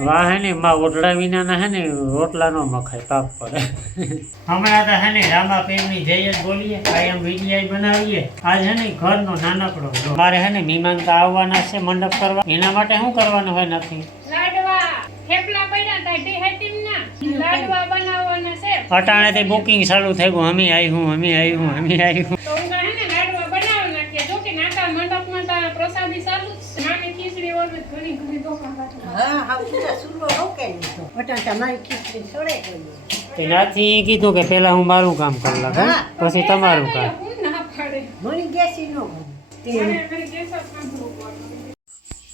વાહ હે ને માં ઓઢડા વિના હે ને રોટલા નો મખાય પાપ પડે હમણાં તો હે ને રામા પ્રેમની જય જ બોલીએ કાયમ વિડીયો બનાવીએ આજ હે ને ઘરનો નાનકડો મારે હે ને મહેમાન તો આવવાના છે મંડપ કરવા એના માટે શું કરવાનું હોય નથી અટાણેથી બુકિંગ ચાલુ થઈ ગયું અમે આવ્યું પ્રસાદી ચાલુ નાની ખીચડી ઓર ઘણી ઘણી દોખા હા હા પૂરા સુરવો રોકે તો વટાટા મારી ખીચડી છોડે કોઈ તેનાથી કીધું કે પેલા હું મારું કામ કરી લઉં પછી તમારું કામ ના પાડે મણી ગેસી નો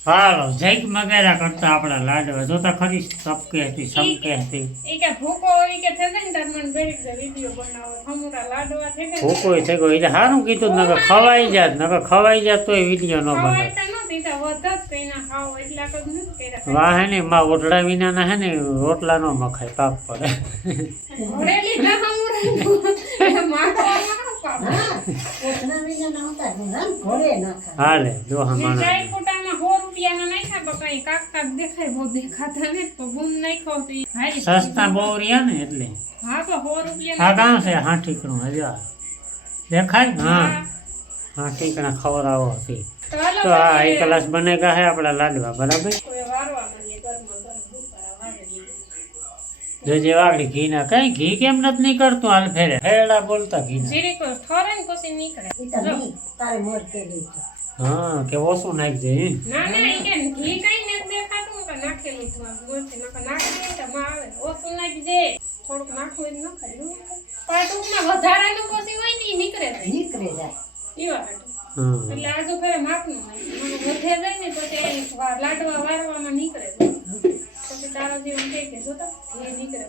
હાલો જૈક મગેરા કરતા આપણા લાડવા જોતા ખરી સબકે હતી ઈ કે ભૂકો ઈ કે થશે ને તાર મને બેરી વિડિયો બનાવો હમુરા લાડવા થઈ ગયા ભૂકો થઈ ગયો એટલે સારું કીધું નકર ખવાઈ જાત તોય વિડિયો ન બનાવે વાહ હે ને માં ઓઢડા વિના હે ને રોટલા નો મખાય પાપ પડે હાલે જો સસ્તા બહુ રહ્યા ને એટલે હા કાં છે હા ઠીકણું હજાર દેખાય હા ઠીકણા ખવડાવો હતી તો આ એક કલાસ બનેગા હે આપણા લાડવા બરાબર જે વાગડી ઘી ના કઈ ઘી કેમ નથી નીકળતું હાલ ફેરે ફેરડા બોલતા ઘી હા કે ઓછું નાખી દે થોડુંક નાખવું ન ખાય પાટુમાં વધારાનું પછી હોય ને નીકળે જાય એટલે આજુ ફેરે માપનું મને વધે જાય ને પછી લાડવા વારવામાં નીકળે પછી તારા જેવું કે જોતા એ નીકળે